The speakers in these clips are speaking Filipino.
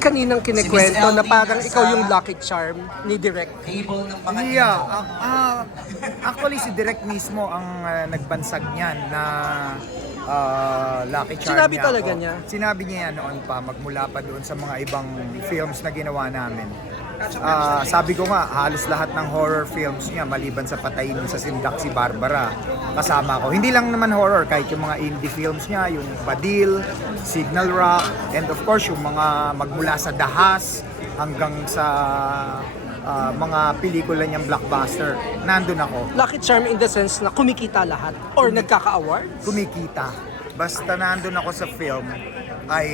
Kaninang kinikwento na parang ikaw yung lucky charm ni Direk. Yeah, actually si Direk mismo ang nagbansag niyan na lucky charm Sinabi niya talaga ako. niya? Sinabi niya yan noon pa, magmula pa doon sa mga ibang films na ginawa namin. Sabi ko nga, halos lahat ng horror films niya, maliban sa Patayin sa Sindak si Barbara, kasama ko. Hindi lang naman horror, kahit yung mga indie films niya, yung Badil, Signal Rock, and of course yung mga magmula sa Dahas hanggang sa mga pelikula niyang blockbuster. Nandun ako. Lucky charm in the sense na kumikita lahat or nagkaka-award? Kumikita. Basta nandun ako sa film ay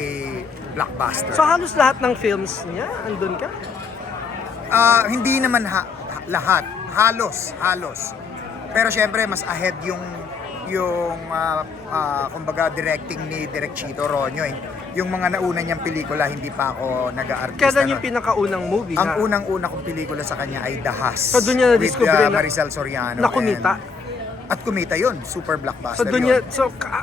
blockbuster. So halos lahat ng films niya, andun ka? Hindi naman lahat, halos. Pero syempre mas ahead yung kumbaga directing ni Direk Chito Ronyo. Yung mga nauna niyang pelikula hindi pa ako nag-aartista. Kailan yung pinakaunang movie Ang na? unang-una kong pelikula sa kanya ay Dahas. So doon niya na-discover with, na Maricel Soriano. na kumita? At kumita yun, super blockbuster So doon yun.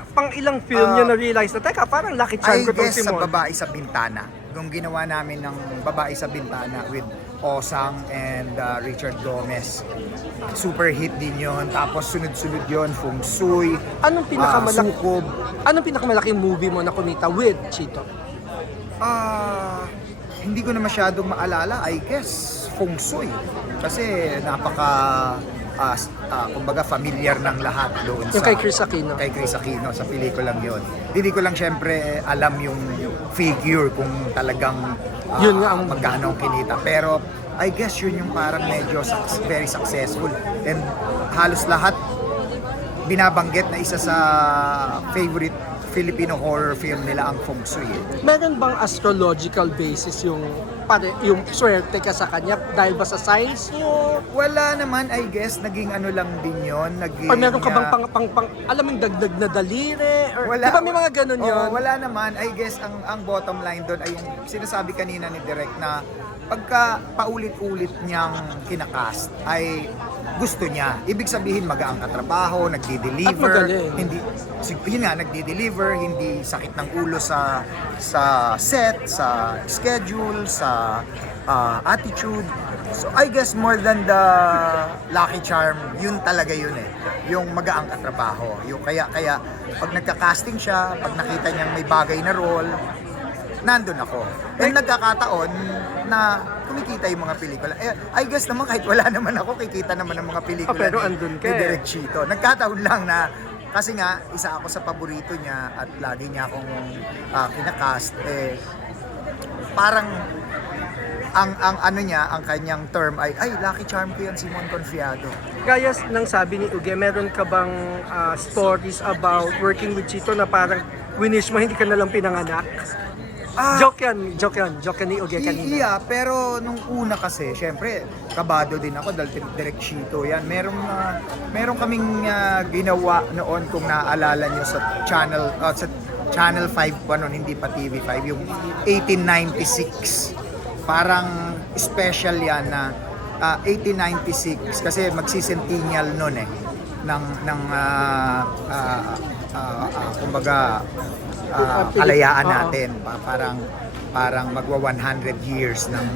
pang ilang film niya na-realize na, teka, parang lucky charm I ko tong guess si sa Mon. Babae sa Bintana. Yung ginawa namin ng Babae sa Bintana with Osang and Richard Gomez. Super hit din yun. Tapos sunod-sunod yun, Feng Shui, Anong Sukob. Anong pinakamalaking movie mo na kumita with Chito? Hindi ko na masyadong maalala, I guess, Feng Shui. Kasi kumbaga familiar ng lahat doon Yung kay Chris Aquino. Kay Chris Aquino sa pelikulang yun. Hindi ko lang syempre alam yung figure kung talagang Yun nga ang magkano ang kinita. Pero I guess yun yung parang medyo very successful. And halos lahat binabanggit na isa sa favorite Filipino horror film nila ang Feng Shui. Meron bang astrological basis yung swerte ka sa kanya dahil ba sa signs niyo? Wala naman, I guess, naging ano lang din yun. Or meron ka bang alam mong dagdag na daliri? Or, di ba may mga ganun Oo, yun? wala naman. I guess ang bottom line doon ay yung sinasabi kanina ni Direk na pagka paulit-ulit niyang kinakast ay gusto niya. Ibig sabihin magaang katrabaho, nagdi-deliver. At magaling. Hindi, yun nga, nagdi-deliver, hindi sakit ng ulo sa set, sa schedule, sa attitude. So I guess more than the lucky charm, yun talaga yun eh. Yung magaang katrabaho. Yung kaya pag nagka-casting siya, pag nakita niyang may bagay na role, nandun ako. And nagkakataon na kumikita yung mga pelikula. I guess naman kahit wala naman ako, kikita naman ng mga pelikula pero andun ka ni eh. Direk Chito. Nagkataon lang na kasi nga, isa ako sa paborito niya at lagi niya akong kinakast. Parang ang ano niya, ang kanyang term ay lucky charm ko yan, Simon Confiado. Gaya ng sabi ni Uge, meron ka bang stories about working with Chito na parang winish mo hindi ka nalang pinanganak? Joke yan ni Uge kanina. Iya, pero nung una kasi, syempre, kabado din ako dahil Direk Chito yan. Meron kaming ginawa noon kung naaalala nyo sa Channel 5 pa noon, hindi pa TV5, yung 1896. Parang special yan na 1896 kasi magsisentennial noon eh ng kumbaga kalayaan natin. Parang magwa 100 years ng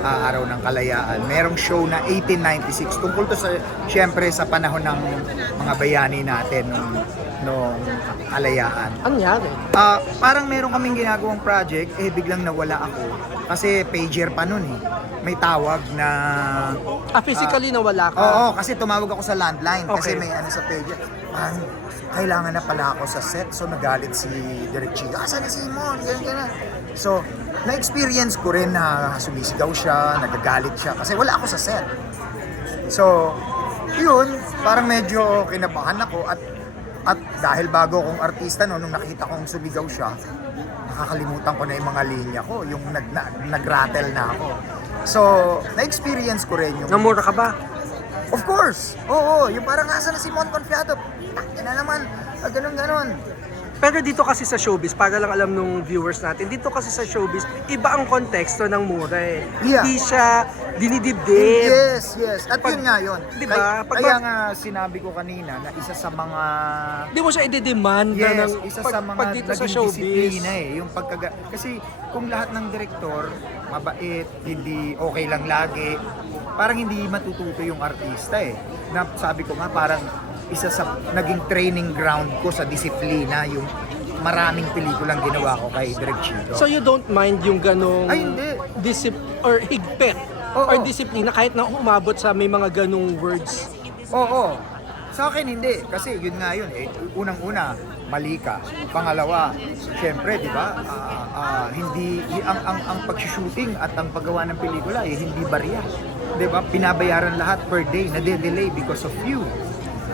araw ng kalayaan. Merong show na 1896 tungkol to sa syempre sa panahon ng mga bayani natin nung kalayaan. Ano nangyari? Parang meron kaming ginagawang project, biglang nawala ako. Kasi pager pa nun eh. May tawag na... Physically nawala ka? Oo, kasi tumawag ako sa landline. Kasi Okay. may ano sa pager. Parang kailangan na pala ako sa set. So nagalit si Direk Chito. Saan na si Simon? Ganyan. So, na-experience ko rin na sumisigaw siya, nagagalit siya. Kasi wala ako sa set. So, yun, parang medyo kinabahan ako. At dahil bago akong artista nung nakita kong sumigaw siya, nakakalimutan ko na yung mga linya ko, yung nag-rattle na ako. So, na-experience ko rin yung... Namura ka ba? Of course! Oo, yung parang nasa na si Mon Confiado. Takina naman, ganun-ganun. Pero dito kasi sa showbiz, para lang alam nung viewers natin, dito kasi sa showbiz, iba ang konteksto ng mura eh. Yeah. Hindi siya dinidibdib. Yes. At yun nga yun. Di ba? Kaya nga sinabi ko kanina na isa sa mga Hindi mo siya i-demand ng isa sa mga pag dito sa naging showbiz. disiplina yung kasi kung lahat ng direktor mabait, hindi okay lang lagi, parang hindi matututo yung artista eh. Na sabi ko nga parang isa sa naging training ground ko sa disiplina yung maraming pelikulang ginawa ko kay Direk Chito. So you don't mind yung ganong Ay, hindi. or higpit Oo. or disiplina kahit na umabot sa may mga ganong words. Oo. Sa akin hindi kasi yun nga yun eh. Unang-una, mali ka. Pangalawa, syempre, 'di ba? Hindi ang pag-shooting at ang paggawa ng pelikula eh hindi barya. 'Di ba? Binabayaran lahat per day, nade-delay because of you.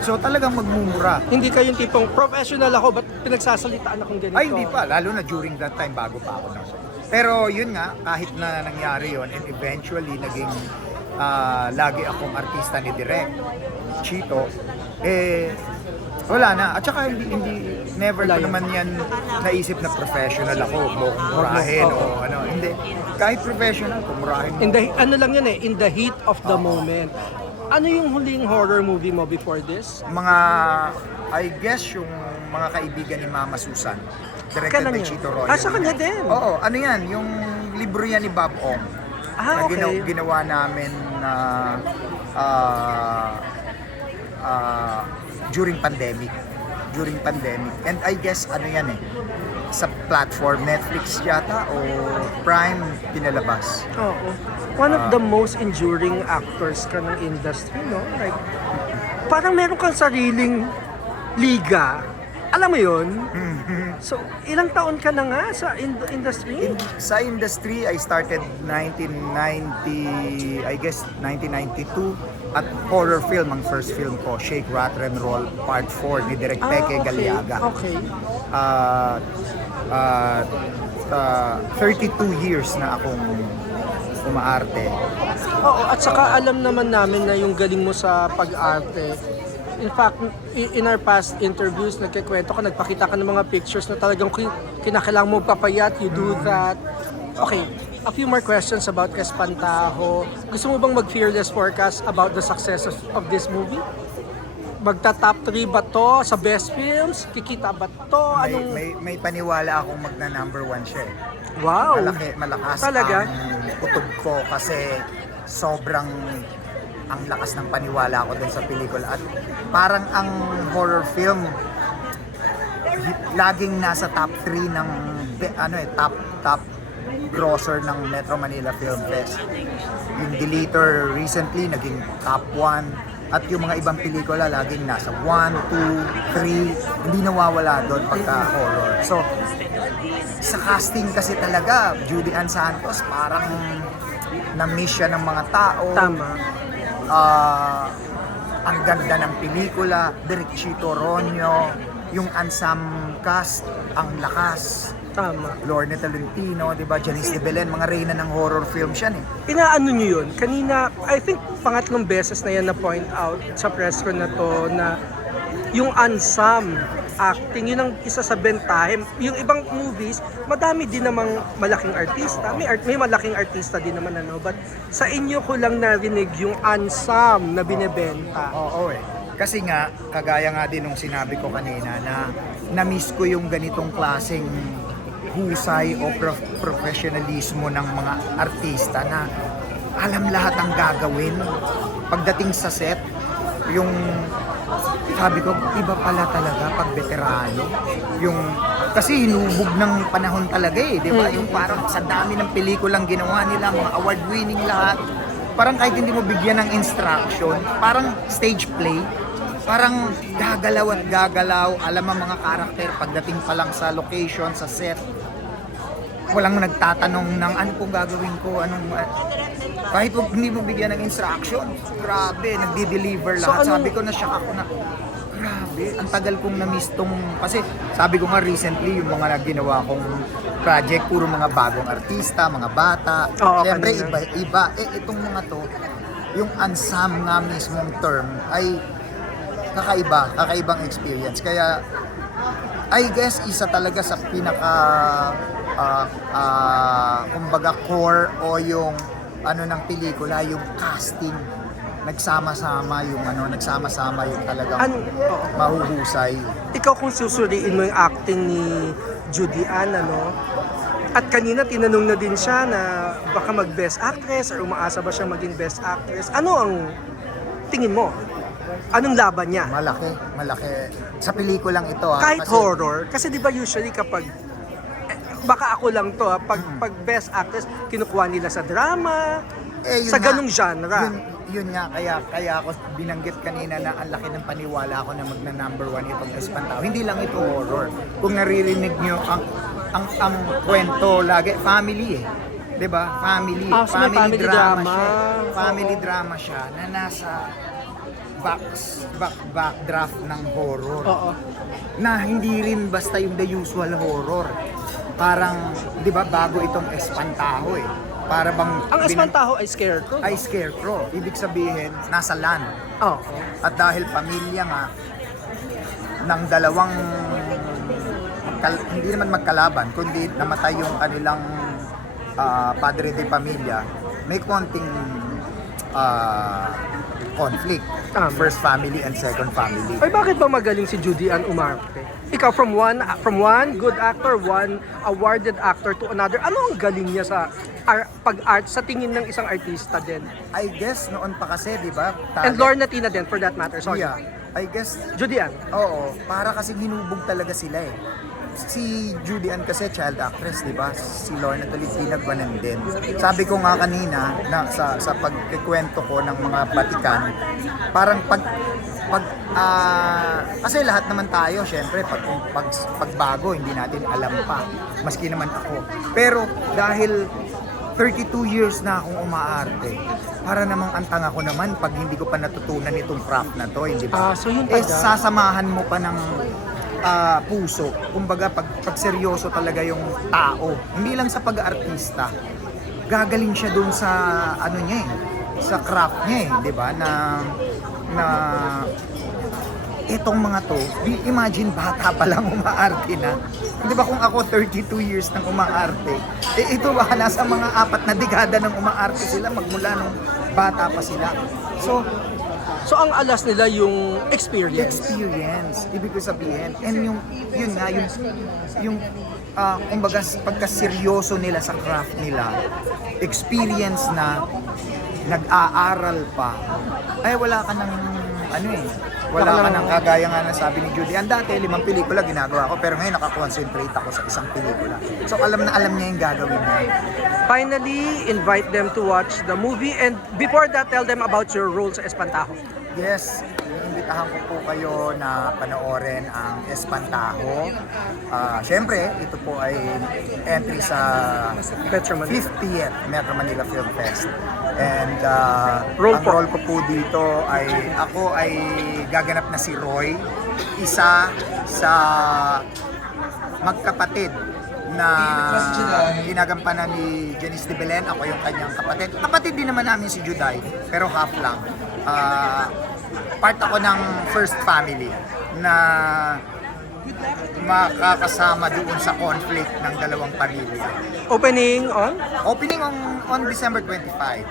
So talagang magmumura. Hindi kayong tipong professional ako, ba't pinagsasalitaan akong ganito? Ay, hindi pa. Lalo na during that time, bago pa ako na. Pero yun nga, kahit na nangyari yon and eventually naging lagi akong artista ni Direk Chito, wala na. At saka never ko naman yan naisip na professional ako. Murahin o ano. Hindi. Kahit professional, murahin mo. Ano lang yun eh, in the heat of the moment. Ano yung huling horror movie mo before this? I guess yung mga kaibigan ni Mama Susan. Directed Kailan by yun? Chito Royo. Sa kanya din? Oo, ano yan, yung libro yan ni Bob Ong. Na Okay. ginawa namin during pandemic. And I guess ano yan eh, sa platform Netflix yata o Prime pinalabas. Oo. One of the most enduring actors ka ng industry, no? Like, parang meron kang sariling liga. Alam mo yun? So, ilang taon ka na nga sa industry? Sa industry, I started 1992 at horror film ang first film ko, Shake, Rattle and Roll Part 4 ni Direk Peke okay. Galiaga. Okay. 32 years na akong umaarte. Oo, at saka alam naman namin na yung galing mo sa pag-arte. In fact, in our past interviews, nagkikwento ka, nagpakita ka ng mga pictures na talagang kinakailangan mo papayat, you do that. Okay, a few more questions about Espantajo. Gusto mo bang mag-fearless forecast about the success of this movie? Magta-top 3 ba to sa best films? Kikita ba to? Anong... May paniwala akong magna number 1 siya eh. Wow! Malakas Talaga? ang kutob ko kasi sobrang ang lakas ng paniwala ko dun sa pelikula at parang ang horror film laging nasa top 3 ng top grosser ng Metro Manila Film Fest. Yung Deleter recently naging top 1 at yung mga ibang pelikula laging nasa 1, 2, 3 hindi nawawala doon pagka horror. So sa casting kasi talaga, Judy Ann Santos parang na-miss siya ng mga tao. Tama. Ang ganda ng pelikula, Direk Chito Ronyo, yung ensemble cast, ang lakas. Tama. Lorne Tolentino, 'di ba? Janice de Belen, mga reyna ng horror film siya eh. Inaano nyo yun? Kanina, I think pangatlong beses na yan na point out sa press ko na to na yung unsung acting, yun ang isa sa bentahe. Yung ibang movies, madami din namang malaking artista. May malaking artista din naman ano. But sa inyo ko lang narinig yung unsung na binebenta. Oo eh. Kasi nga, kagaya nga din nung sinabi ko kanina na na-miss ko yung ganitong klaseng husay o professionalismo ng mga artista na alam lahat ang gagawin. Pagdating sa set, yung sabi ko, iba pala talaga pag veterano. Kasi hinubog ng panahon talaga eh, di ba? Yung parang sa dami ng pelikulang ginawa nila, mga award-winning lahat. Parang kahit hindi mo bigyan ng instruction, parang stage play, parang gagalaw at gagalaw, alam ang mga karakter pagdating pa lang sa location, sa set. Walang nagtatanong ng ano pong gagawin ko, kahit hindi mo bigyan ng instruction, grabe, nagdi-deliver lahat. So, sabi ko na shock ako na, grabe, ang tagal kong na-miss tong, kasi sabi ko nga recently, yung mga ginawa kong project, puro mga bagong artista, mga bata. Oo, Siyempre, kanina. iba. Itong mga to, yung unsung nga mismong term, ay kakaibang experience. Kaya, I guess isa talaga sa pinaka kumbaga core o yung ano ng pelikula, yung casting. Nagsama-sama yung talagang Oo. mahuhusay. Ikaw kung susuriin mo yung acting ni Judy Ann, ano? At kanina tinanong na din siya na baka mag-best actress or umaasa ba siya maging best actress. Ano ang tingin mo? Anong laban niya? Malaki. Sa pelikulang ito Kahit kasi, horror, kasi di ba usually kapag baka ako lang to pag best actress kinukuha nila sa drama, yun sa nga, ganung genre. Yun nga, kaya ako binanggit kanina na ang laki ng paniwala ko na magna-number 1 itong Espantao. Hindi lang ito horror. Kung naririnig nyo, ang kwento lagi, family eh. 'Di ba? Family. So may family drama. siya. Family drama siya na nasa backdraft ng horror. Oo. Na hindi rin basta yung the usual horror. Parang, 'di ba, bago itong Espantaho eh. Para bang Ang Espantaho ay scarecrow. ay scarecrow. Ibig sabihin, nasa land. Oo. At dahil pamilya nga ng dalawang hindi naman magkalaban, kundi namatay yung kanilang padre de pamilya, may konting conflict. Tama. First family and second family. Ay bakit ba magaling si Judy Ann umarte? Ikaw from one good actor, one awarded actor to another. Ano ang galing niya sa pag-art sa tingin ng isang artista din? I guess noon pa kasi, di ba? And Lorna Tina din for that matter. Sorry. Yeah. I guess, Judy Ann. oo, para kasi hinubog talaga sila eh. Si Judy Ann kasi child actress, di ba? Si Lorna Tolentino gwanan din. Sabi ko nga kanina na sa pagkikwento ko ng mga batikan, parang kasi lahat naman tayo, syempre pagbago hindi natin alam pa. Maski naman ako. Pero dahil 32 years na akong umaarte, para namang antang ako naman pag hindi ko pa natutunan itong craft na to, hindi ba? So yun pala. Sasamahan mo pa ng puso. Kumbaga, pag seryoso talaga yung tao, hindi lang sa pag-artista, gagaling siya dun sa ano niya eh, sa craft niya eh, di ba? Na itong mga to, imagine bata pa lang umaarte na. Di ba kung ako 32 years nang umaarte, ito baka nasa mga 4 na dekada nang umaarte sila magmula nung bata pa sila. So ang alas nila yung experience. Ibig ko sabihin. And kumbaga pagka-seryoso nila sa craft nila, experience na, nag-aaral pa, ay wala ka ng wala ka ng kagaya nga na sabi ni Judy. Ang dati 5 pelikula ginagawa ko, pero ngayon nakakonsentrate ako sa isang pelikula. So alam niya yung gagawin niya. Finally, invite them to watch the movie and before that, tell them about your role sa Espantaho. Yes, iimbitahan ko po kayo na panoorin ang Espantaho. Siyempre, ito po ay entry sa Metro Manila. 50th Metro Manila Film Fest. And Role ang po. role ko po dito ay ako ay gaganap na si Roy, isa sa magkapatid na ginagampanan ni Janice de Belen. Ako yung kanyang kapatid. Kapatid din naman namin si Juday, pero half lang. Part ako ng first family na makakasama doon sa conflict ng dalawang pamilya. Opening on? Opening on December 25.